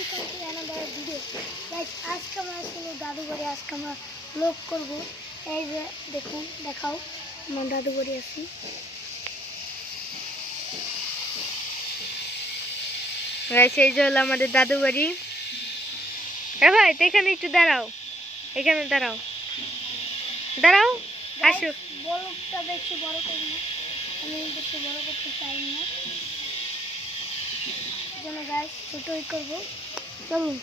Welcome to another video. Guys আজকে আমরা আসলে দাদু বাড়ি আজকে আমরা ব্লগ করব। এই যে দেখুন, দেখাও আমরা দাদু বাড়ি আছি। গাইস এই যে হলো আমাদের দাদু বাড়ি। ভাই এখানে একটু দাঁড়াও, এখানে দাঁড়াও দাঁড়াও আসো। ব্লগটা বেশি বড় করব না, আমি বেশি বড় করতে চাই না, যেন গাইস ছোটই করব। চলুন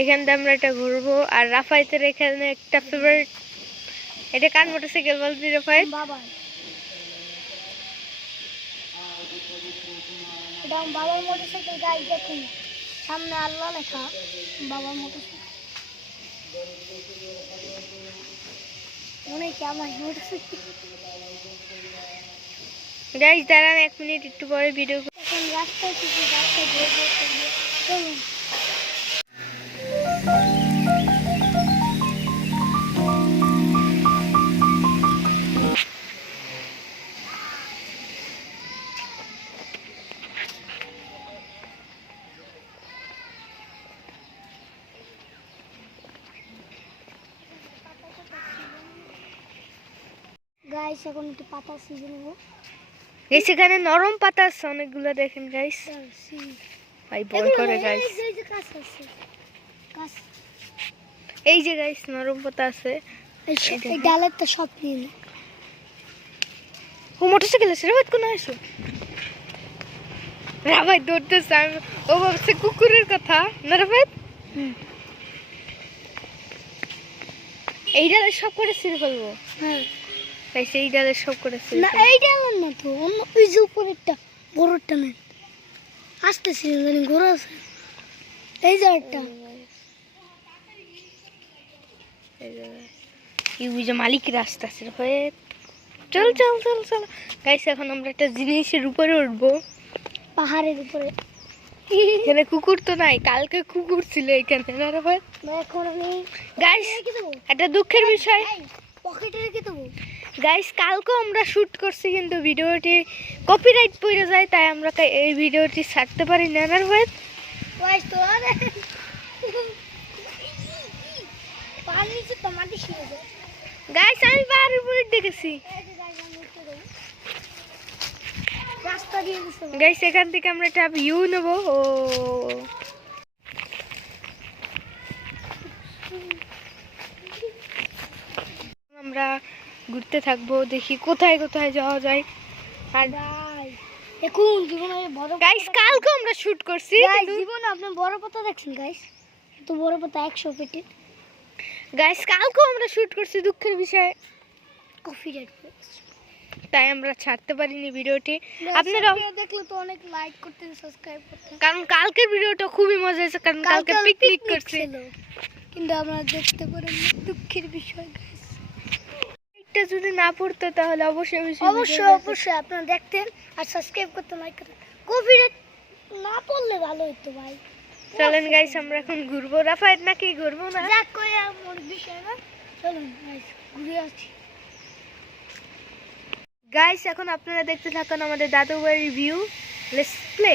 এখান থেকে আমরা এটা ঘুরবো। আর রাফায়েতের এখানে একটা ফেভারিট, এটা কার মোটরসাইকেল বলবি রাফায়েত? বাবা, এটা বাবার মোটরসাইকেল। গাইস দেখুন সামনে আল্লাহ লেখা, বাবার মোটরসাইকেল। মনে কি আমার মোটরসাইকেল। গাইস দাঁড়ান 1 মিনিট, একটু পরে ভিডিও। এখন রাস্তায় কিছু রাস্তায় ঘুরবো। চলুন গাইস, এখন একটু পাতা সিজে নেব। গাইস এখানে নরম পাতা আছে অনেকগুলো, দেখেন গাইস। ভাই বল করে গাইস, এই যে কাছ আছে, কাছ এই যে গাইস নরম পাতা আছে। এই ডালেরটা সব নিয়ে নে। ও মোটরসাইকেল আছে রে, কোন আসো রাভাই দৌড়তেছে। ও ভাবছে কুকুরের কথা না রাভাই। এই ডালে সব করে ছিঁড়ে ফেলবো। হ্যাঁ গাইস এই ডালে সব করে ছিঁড়ে না, এই ডালের না তো, অন্য ওই যে উপরেরটা বড়টা নেন। আসতেছি জানি ঘোরা আছে, এই যে একটা। এই যে মালিক রাস্তা আছে হয়ে। চল চল চল চল গাইস, এখন আমরা একটা জিনিসের উপরে উঠবো, পাহাড়ের উপরে। এখানে কুকুর তো নাই, কালকে কুকুর ছিল এখানে না রে ভাই। এখন আমি গাইস রেখে দেবো, একটা দুঃখের বিষয় পকেটে রেখে দেবো। গাইস, কালকেও আমরা শুট করছি কিন্তু ভিডিওটি কপিরাইট পড়ে যায়, তাই আমরা এই ভিডিওটি ছাড়তে পারি না না ভাই। গাইস তো আরে পাহাড় নিচে তো মাটি ছিঁড়ে যায়। গাইস আমি পাহাড়ের উপরে দেখেছি। রাস্তা দিয়ে দিছে গাইস এখান থেকে আমরা একটা ভিউ নেব। ও আমরা ঘুরতে থাকবো, দেখি কোথায় কোথায় যাওয়া যায়। আর এখন জীবনে বড় গাইস কালকে আমরা শুট করছি গাইস, জীবনে আপনি বড় পাতা দেখছেন গাইস? এত বড় পাতা 100 ফিট। গাইস কালকেও আমরা শুট করছি, দুঃখের বিষয় কপিরাইট, তাই আমরা ছাড়তে পারিনি ভিডিওটি। আপনারা দেখলে তো অনেক লাইক করতেন, সাবস্ক্রাইব করতেন, কারণ কালকের ভিডিওটা খুবই মজা হয়েছে, কারণ কালকে পিকনিক করছি। কিন্তু আমরা দেখতে পারেন, দুঃখের বিষয় গাইস। এটা যদি না পড়তো তাহলে অবশ্যই অবশ্যই আপনারা দেখতেন আর সাবস্ক্রাইব করতেন, লাইক করতেন। কপিরাইট না পড়লে ভালো হতো ভাই। চলেন গাইস আমরা এখন ঘুরবো। রাফায়েত নাকি ঘুরবো না? যাক কই আমার বিষয় না, চলুন গাইস ঘুরে আসি। গাইস এখন আপনারা দেখতে থাকুন আমাদের দাদু বাড়ির ভিউ। Let's play.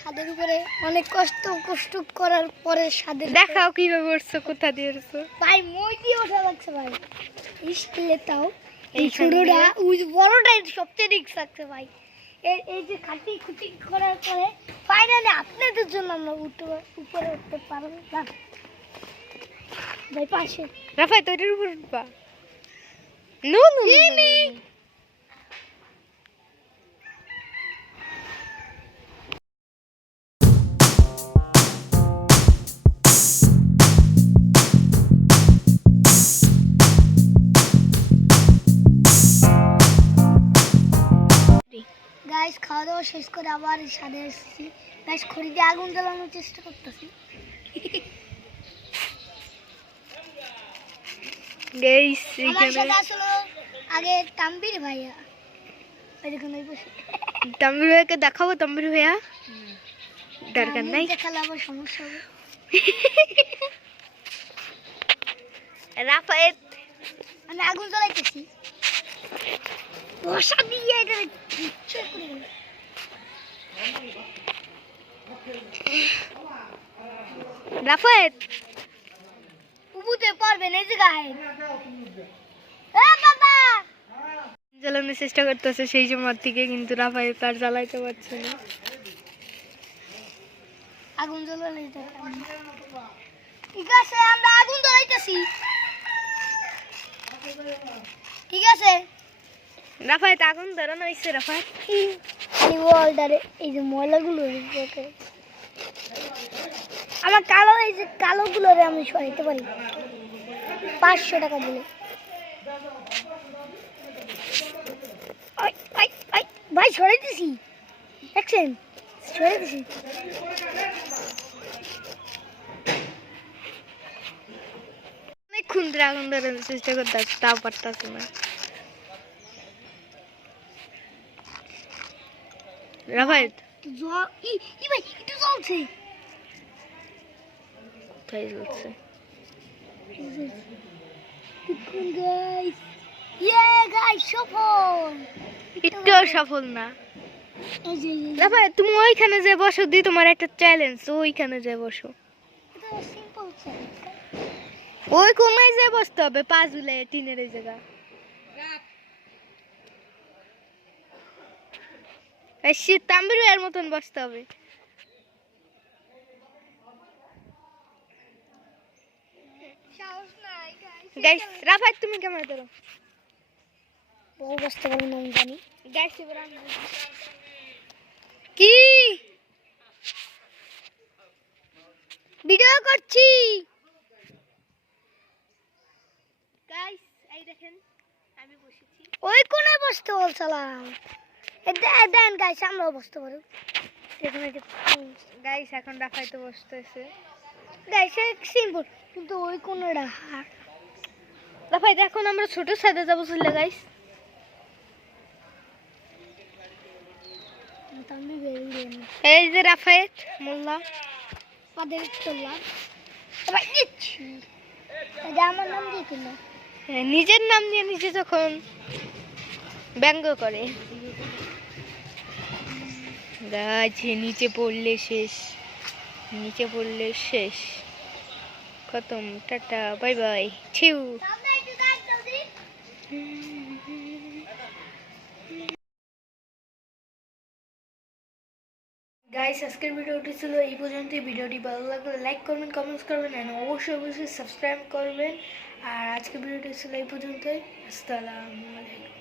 ছাদের উপরে অনেক কষ্ট করার পরে ছাদের দেখাও কিভাবে উঠছো, কোথা দিয়ে উঠছো। ভাই মই দিয়ে ওঠা লাগছে ভাই। স্কুলে তাও এই এইখান ছোটটা দিয়ে? ওই বড়টাই সবচেয়ে রিস্ক লাগছে ভাই। এই যে খাটি খুটি করার পরে ফাইনালি আপনাদের জন্য আমরা উপরে উঠতে পারবো না ভাই। পাশে রাফাই তো এটার উপর উঠবা। নো নো গাইস খাওয়া দাওয়া শেষ করে আবার ছাদে এসেছি। গাইস খড়ি দিয়ে আগুন জ্বালানোর চেষ্টা করতেছি। গাইস আমার এখানে সাথে আসলে আগে তাম্বির ভাইয়া ওই দেখুন ওই বসে। তাম্বির ভাইয়াকে দেখাবো। তাম্বির ভাইয়া দরকার নাই। দেখালে আবার সমস্যা হবে। রাফায়েত আমি আগুন জ্বালাইতেছি বসা দিয়ে এটা কিচ্ছু করে দিল। রাফায়েত উবুতে পারবেন এই যে গায়ে। বাবা জ্বালানোর চেষ্টা করতেছে সেই সময় থেকে, কিন্তু রাফায়েত আর জ্বালাইতে পারছে না। আগুন জ্বালালে ঠিক আছে, আমরা আগুন জ্বালাইতেছি। ঠিক আছে রাফায়েত আগুন ধরানো হয়েছে। রাফায়েত এই ওয়ালটারে এই যে ময়লাগুলো আমার কালো, এই যে কালোগুলো আমি সরাইতে পারি 500 টাকা দিলে। ভাই সরাইতেছি, দেখছেন সরাইতেছি। অনেকক্ষণ ধরে আগুন ধরানোর চেষ্টা করতেছে, তাও পারতেছে না। রাফায়েত ভাই একটু জ্বলছে। কোথায় জ্বলছে? গাইস গাইস সফল। একটুও সফল না। এই যে রাফায়েত তুমি ওইখানে যে বসো, দি তোমার একটা চ্যালেঞ্জ, ওইখানে যে বসো। এটা সিম্পল চ্যালেঞ্জ। ওই কোনায় যে বসতে হবে, পা ঝুলে টিনের এই জায়গা। শীত তাম্বির এর মতন বসতে হবে। সাহস নাই গাইস রাফায়েত তুমি ক্যামেরা ধরো। ও বসতে পারবো না আমি জানি। গাইস এবার আমি কি ভিডিও করছি। গাইস এই দেখেন আমি বসেছি। ওই কোণে বসতে বলছিলাম। দেন গাইস আমরাও বসতে পারবো। দেখুন এটা গাইস এখন রাফায়েত বসতেছে। গাইস সিম্পল, কিন্তু ওই কোণটা হার। রাফায়েত এখন আমরা ছোট সাইডে যাবো চলে গাইস। আমি বেরিয়ে না এই যে রাফায়েত মোল্লা পাদের চললাম। এবার ইচ্ছি এটা আমার নাম দিয়ে কিনা নিজের নাম নিয়ে নিজে যখন ব্যঙ্গ করে। গাছ নিচে পড়লে শেষ, নিচে পড়লে শেষ, খতম, টাটা বাই বাই ছিউ। গাইস আজকের ভিডিওটি ছিল এই পর্যন্তই। ভিডিওটি ভালো লাগলে লাইক করবেন, কমেন্টস করবেন, আর অবশ্যই সাবস্ক্রাইব করবেন। আর আজকের ভিডিওটি ছিল এই পর্যন্তই। আসসালামু আলাইকুম।